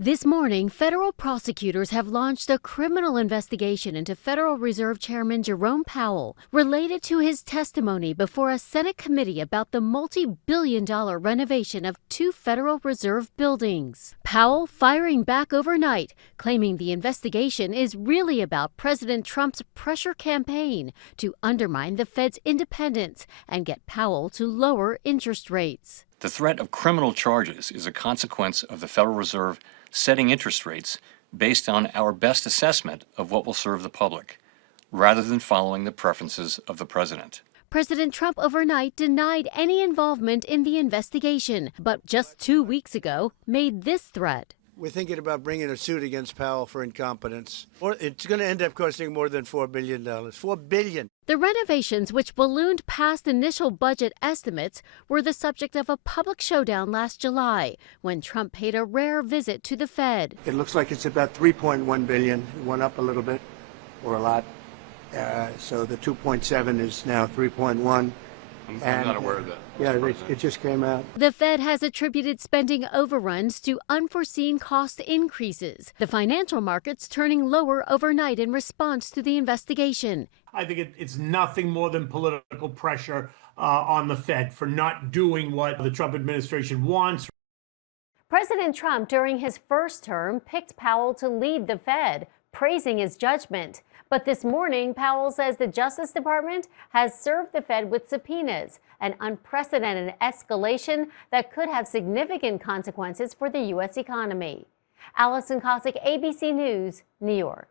This morning, federal prosecutors have launched a criminal investigation into Federal Reserve Chairman Jerome Powell related to his testimony before a Senate committee about the multi-billion-dollar renovation of two Federal Reserve buildings. Powell firing back overnight, claiming the investigation is really about President Trump's pressure campaign to undermine the Fed's independence and get Powell to lower interest rates. The threat of criminal charges is a consequence of the Federal Reserve setting interest rates based on our best assessment of what will serve the public, rather than following the preferences of the president. President Trump overnight denied any involvement in the investigation, but just 2 weeks ago made this threat. We're thinking about bringing a suit against Powell for incompetence. It's going to end up costing more than $4 billion. $4 billion. The renovations, which ballooned past initial budget estimates, were the subject of a public showdown last July when Trump paid a rare visit to the Fed. It looks like it's about $3.1 billion. It went up a little bit, or a lot. So the 2.7 is now 3.1. I'm not aware of that. Yeah, it just came out. The Fed has attributed spending overruns to unforeseen cost increases, the financial markets turning lower overnight in response to the investigation. I think it's nothing more than political pressure on the Fed for not doing what the Trump administration wants. President Trump, during his first term, picked Powell to lead the Fed, praising his judgment. But this morning, Powell says the Justice Department has served the Fed with subpoenas, an unprecedented escalation that could have significant consequences for the U.S. economy. Allison Cossack, ABC News, New York.